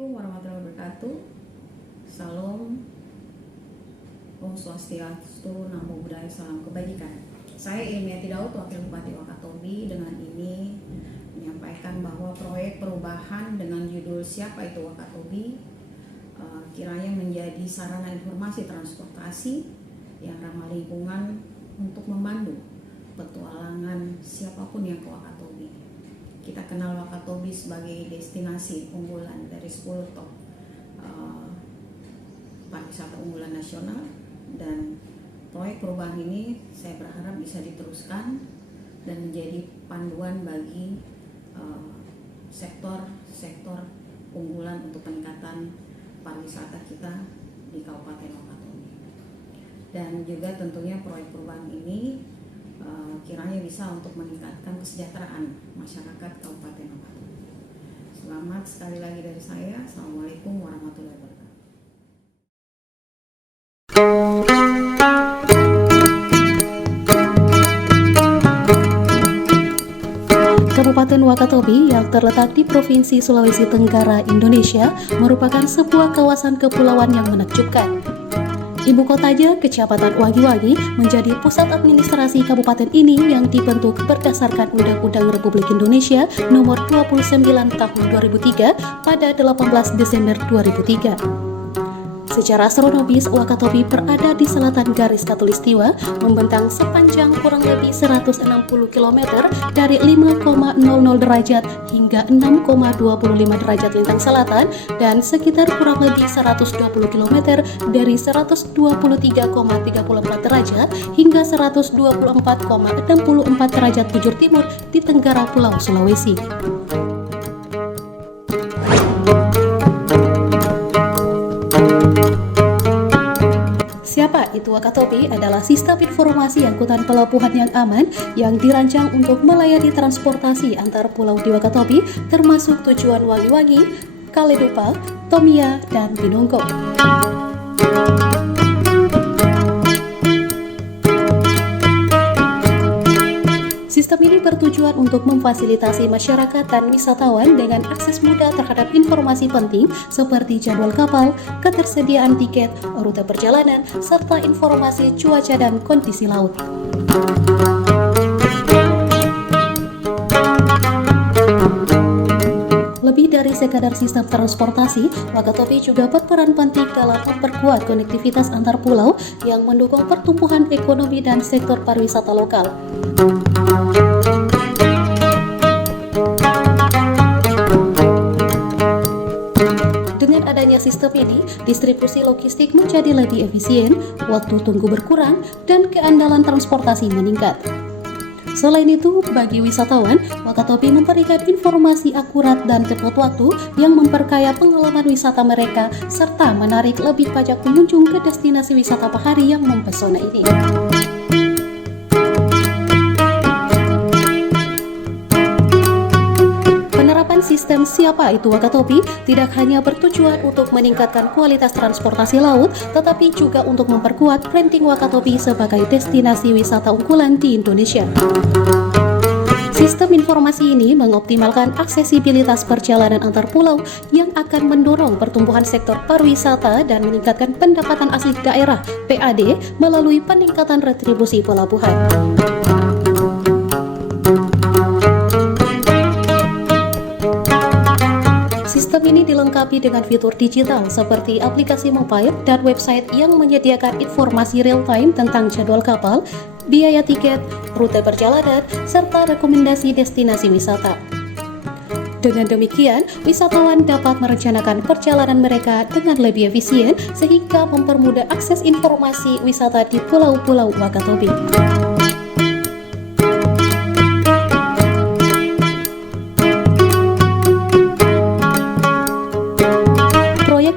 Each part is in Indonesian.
Assalamualaikum warahmatullahi wabarakatuh. Salam, Om Swastiastu, Namo Buddhaya, salam kebajikan. Saya Ilmiati Daud, Wakil Bupati Wakatobi, dengan ini menyampaikan bahwa proyek perubahan dengan judul Siapa Itu Wakatobi kiranya menjadi sarana informasi transportasi yang ramah lingkungan untuk memandu petualangan siapapun yang ke Wakatobi. Kita kenal Wakatobi sebagai destinasi unggulan dari 10 top pariwisata unggulan nasional, dan proyek perubahan ini saya berharap bisa diteruskan dan menjadi panduan bagi sektor-sektor unggulan untuk peningkatan pariwisata kita di Kabupaten Wakatobi. Dan juga tentunya proyek perubahan ini kiranya bisa untuk meningkatkan kesejahteraan masyarakat Kabupaten Wakatobi. Selamat sekali lagi dari saya. Assalamualaikum warahmatullahi wabarakatuh. Kabupaten Wakatobi yang terletak di Provinsi Sulawesi Tenggara, Indonesia, merupakan sebuah kawasan kepulauan yang menakjubkan. Ibu kotanya, Kecamatan Wangi-Wangi, menjadi pusat administrasi kabupaten ini yang dibentuk berdasarkan Undang-Undang Republik Indonesia Nomor 29 Tahun 2003 pada 18 Desember 2003. Secara astronomis, Wakatobi berada di selatan garis khatulistiwa, membentang sepanjang kurang lebih 160 km dari 5,00 derajat hingga 6,25 derajat lintang selatan, dan sekitar kurang lebih 120 km dari 123,34 derajat hingga 124,64 derajat bujur timur di tenggara Pulau Sulawesi. Siapa Itu Wakatobi adalah sistem informasi angkutan pelabuhan yang aman yang dirancang untuk melayani transportasi antar pulau di Wakatobi, termasuk tujuan Wangi-Wangi, Kaledupa, Tomia, dan Binongko. Sistem ini bertujuan untuk memfasilitasi masyarakat dan wisatawan dengan akses mudah terhadap informasi penting seperti jadwal kapal, ketersediaan tiket, rute perjalanan, serta informasi cuaca dan kondisi laut. Lebih dari sekadar sistem transportasi, Wakatobi juga berperan penting dalam memperkuat konektivitas antar pulau yang mendukung pertumbuhan ekonomi dan sektor pariwisata lokal. Dengan adanya sistem ini, distribusi logistik menjadi lebih efisien, waktu tunggu berkurang, dan keandalan transportasi meningkat. Selain itu, bagi wisatawan, Wakatobi memberikan informasi akurat dan tepat waktu yang memperkaya pengalaman wisata mereka serta menarik lebih banyak pengunjung ke destinasi wisata bahari yang mempesona ini. Penerapan sistem Siapa Itu Wakatobi tidak hanya bertujuan untuk meningkatkan kualitas transportasi laut, tetapi juga untuk memperkuat branding Wakatobi sebagai destinasi wisata unggulan di Indonesia. Sistem informasi ini mengoptimalkan aksesibilitas perjalanan antar pulau yang akan mendorong pertumbuhan sektor pariwisata dan meningkatkan pendapatan asli daerah (PAD) melalui peningkatan retribusi pelabuhan. Sistem ini dilengkapi dengan fitur digital seperti aplikasi mobile dan website yang menyediakan informasi real-time tentang jadwal kapal, biaya tiket, rute perjalanan, serta rekomendasi destinasi wisata. Dengan demikian, wisatawan dapat merencanakan perjalanan mereka dengan lebih efisien sehingga mempermudah akses informasi wisata di pulau-pulau Wakatobi.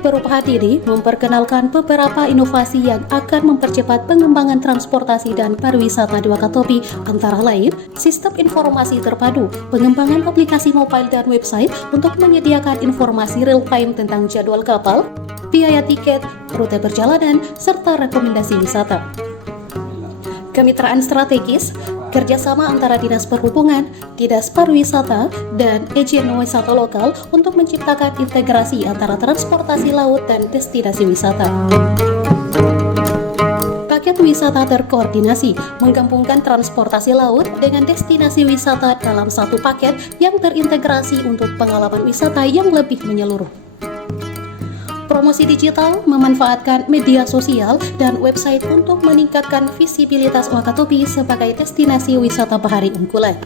Perubahan ini memperkenalkan beberapa inovasi yang akan mempercepat pengembangan transportasi dan pariwisata di Wakatobi, antara lain sistem informasi terpadu, pengembangan aplikasi mobile dan website untuk menyediakan informasi real-time tentang jadwal kapal, biaya tiket, rute perjalanan, serta rekomendasi wisata. Kemitraan strategis, kerjasama antara Dinas Perhubungan, Dinas Pariwisata, dan agen wisata lokal untuk menciptakan integrasi antara transportasi laut dan destinasi wisata. Paket wisata terkoordinasi menggabungkan transportasi laut dengan destinasi wisata dalam satu paket yang terintegrasi untuk pengalaman wisata yang lebih menyeluruh. Promosi digital memanfaatkan media sosial dan website untuk meningkatkan visibilitas Wakatobi sebagai destinasi wisata bahari unggulan.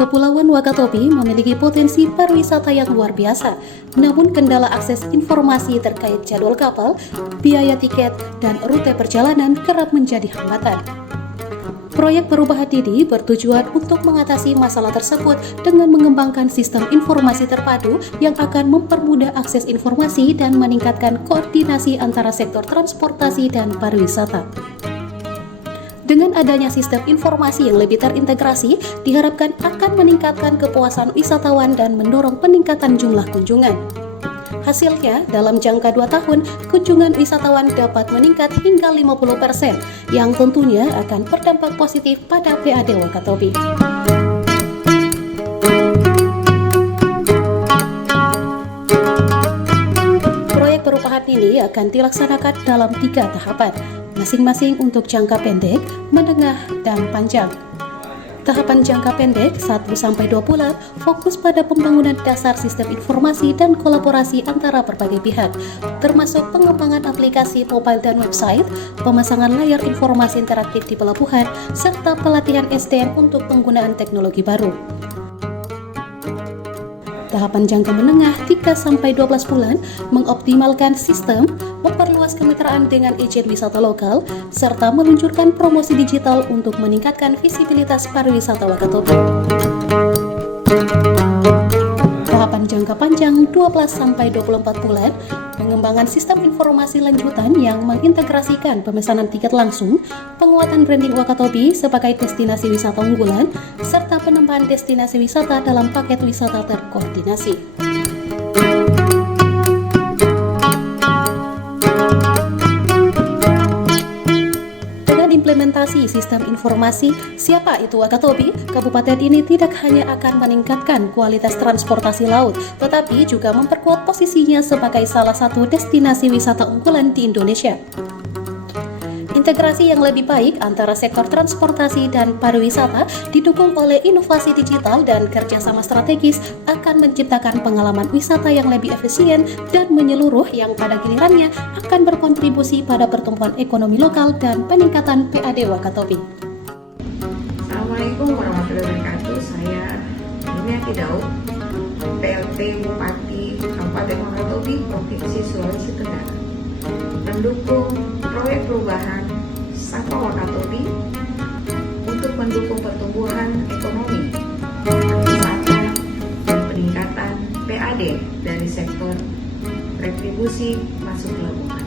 Kepulauan Wakatobi memiliki potensi pariwisata yang luar biasa, namun kendala akses informasi terkait jadwal kapal, biaya tiket, dan rute perjalanan kerap menjadi hambatan. Proyek perubahan ini bertujuan untuk mengatasi masalah tersebut dengan mengembangkan sistem informasi terpadu yang akan mempermudah akses informasi dan meningkatkan koordinasi antara sektor transportasi dan pariwisata. Dengan adanya sistem informasi yang lebih terintegrasi, diharapkan akan meningkatkan kepuasan wisatawan dan mendorong peningkatan jumlah kunjungan. Hasilnya, dalam jangka 2 tahun, kunjungan wisatawan dapat meningkat hingga 50%, yang tentunya akan berdampak positif pada PAD Wakatobi. Proyek perubahan ini akan dilaksanakan dalam 3 tahapan, masing-masing untuk jangka pendek, menengah, dan panjang. Tahapan jangka pendek 1-2 bulan fokus pada pembangunan dasar sistem informasi dan kolaborasi antara berbagai pihak, termasuk pengembangan aplikasi mobile dan website, pemasangan layar informasi interaktif di pelabuhan, serta pelatihan SDM untuk penggunaan teknologi baru. Tahapan jangka menengah 3-12 bulan mengoptimalkan sistem, memperluas kemitraan dengan agen wisata lokal, serta meluncurkan promosi digital untuk meningkatkan visibilitas pariwisata Wakatobi. Tahapan jangka panjang 12-24 bulan pengembangan sistem informasi lanjutan yang mengintegrasikan pemesanan tiket langsung, penguatan branding Wakatobi sebagai destinasi wisata unggulan, serta penambahan destinasi wisata dalam paket wisata terkoordinasi. Implementasi sistem informasi siapa itu Wakatobi, kabupaten ini tidak hanya akan meningkatkan kualitas transportasi laut, tetapi juga memperkuat posisinya sebagai salah satu destinasi wisata unggulan di Indonesia. Integrasi yang lebih baik antara sektor transportasi dan pariwisata didukung oleh inovasi digital dan kerjasama strategis akan menciptakan pengalaman wisata yang lebih efisien dan menyeluruh yang pada gilirannya akan berkontribusi pada pertumbuhan ekonomi lokal dan peningkatan PAD Wakatobi. Assalamualaikum warahmatullahi wabarakatuh. Saya Yuniati Daud, PLT Bupati Kabupaten Wakatobi, Provinsi Sulawesi Tenggara, mendukung proyek perubahan Sapa Wakatobi untuk mendukung pertumbuhan ekonomi, pariwisata, dan peningkatan PAD dari sektor retribusi masuk pelabuhan.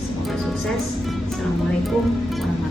Semoga sukses. Assalamualaikum warahmatullahi wabarakatuh.